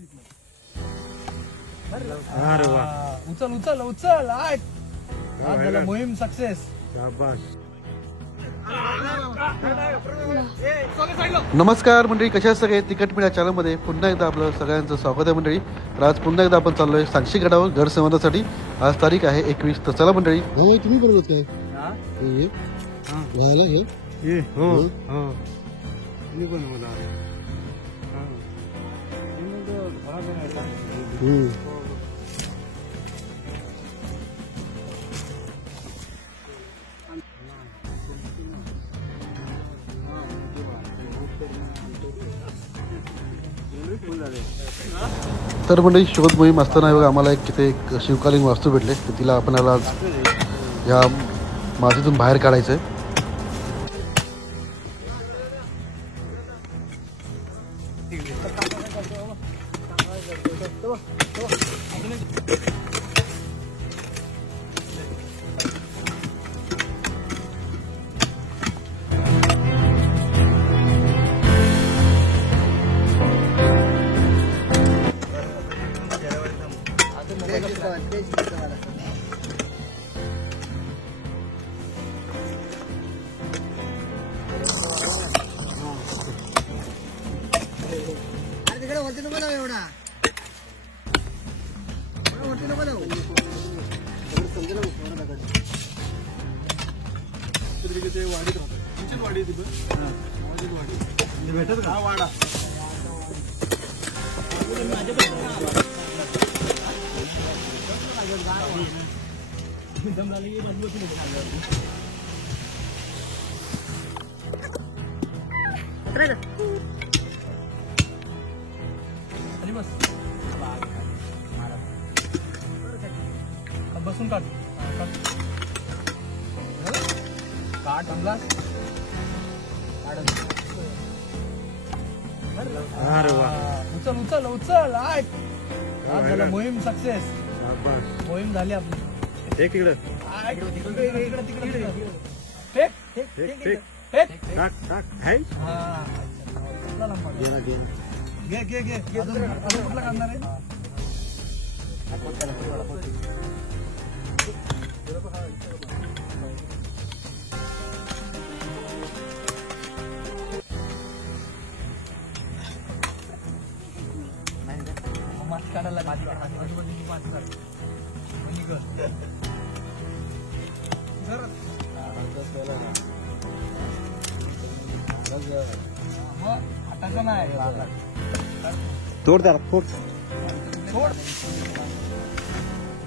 अरे वाह, उचल उचल उचल आठ. झालं मोहीम सक्सेस. नमस्कार मंडळी, कशा सगळे तिकट मीडिया चॅनलमध्ये पुन्हा एकदा आपलं सगळ्यांचं स्वागत आहे मंडळी. तर आज पुन्हा एकदा आपण चाललोय सांक्षी गडावर घर संवर्धनासाठी. आज तारीख आहे 21. तर चला मंडळी. हो तुम्ही बोलत काय तर मंडळी शोध मोहीम असताना बघा आम्हाला तिथे एक शिवकालीन वास्तू भेटले. तर तिला आपल्याला आज या मातीतून बाहेर काढायचं आहे. बसून काढ काढ अंगलास. अरे वाह, उचल उचल उचल आठ. झालं मोहीम सक्सेस. मोहीम झाली आपली. एक तिकडे तिकडे तिकडे फेक फेक फेक फेक टाक टाक आहे. घे घे घे. अजून कुठला काढणार आहे? माती काढायला आजूबाजूची माती काढ. हाताचा नाही तोड त्याला तोड. सोड.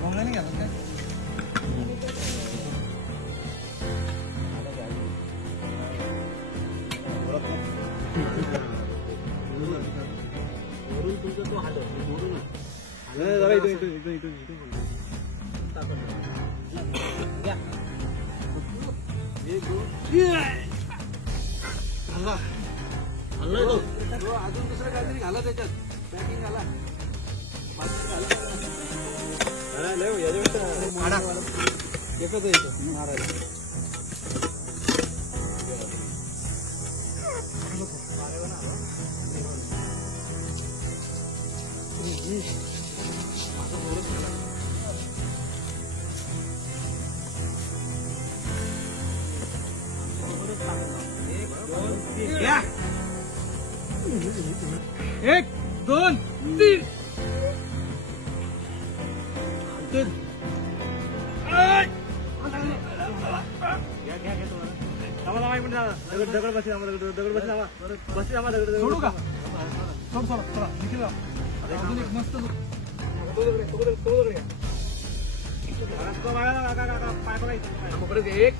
बोंगला नाही घालत काय? अजून दुसरं काहीतरी घाला त्याच्यात. पॅकिंग घाला. एकच एक दोन तीन. दगड बसले आम्हाला, दगड बसले आम्हाला, बसले आम्हाला दगड. सोडू का? सोड सोड चला निखिल राव. अजून एक मस्त एक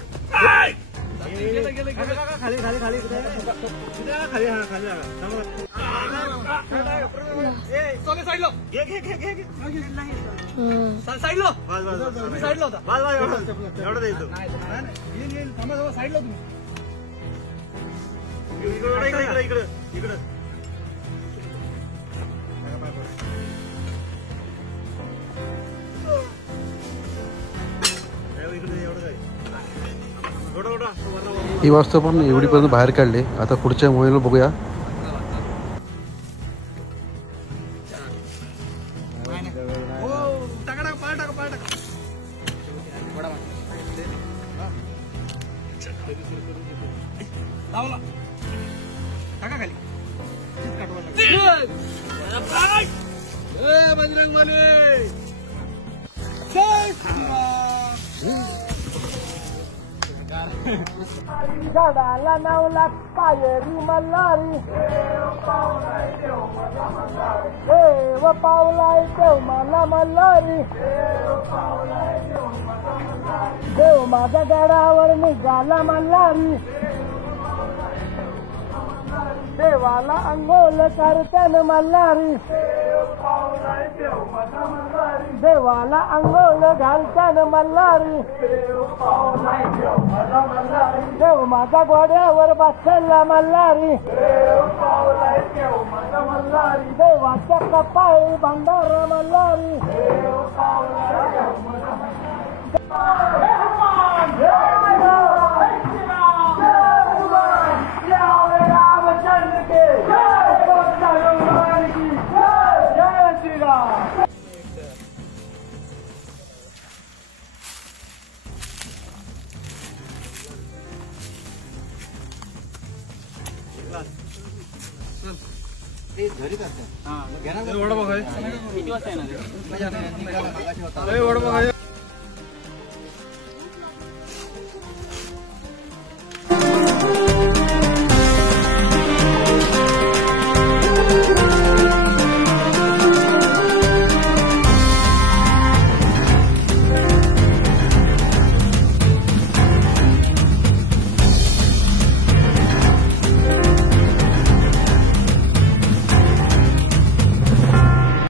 खाली खाली खाली खाली हा खाली साईडला साईडला साईडला होता. एवढं द्यायचं. येईल थांबा साईडला तुम्ही. इकडे इकडे इकडे. ही वास्तू पण एवढीपर्यंत बाहेर काढले. आता पुढच्या मोहिमेला बघूया. हो टाका टाका पाय टाका पाय टाका लावला टाका खाली जय बजरंगबली जय झाडाला नावला पायरी मल्हारी देव पावलाय देव मला मल्हारी देव माझ्या गडावर निघाला मल्हारी देवाला अंघोल करत्यान मल्हारी देवाला अंघोल घालत्यान मल्हारी देव माझ्या घोड्यावर बसला मल्हारी देवाच्या कपाळी भंडारा मल्हारी वडा बघाय किती वाजता येणार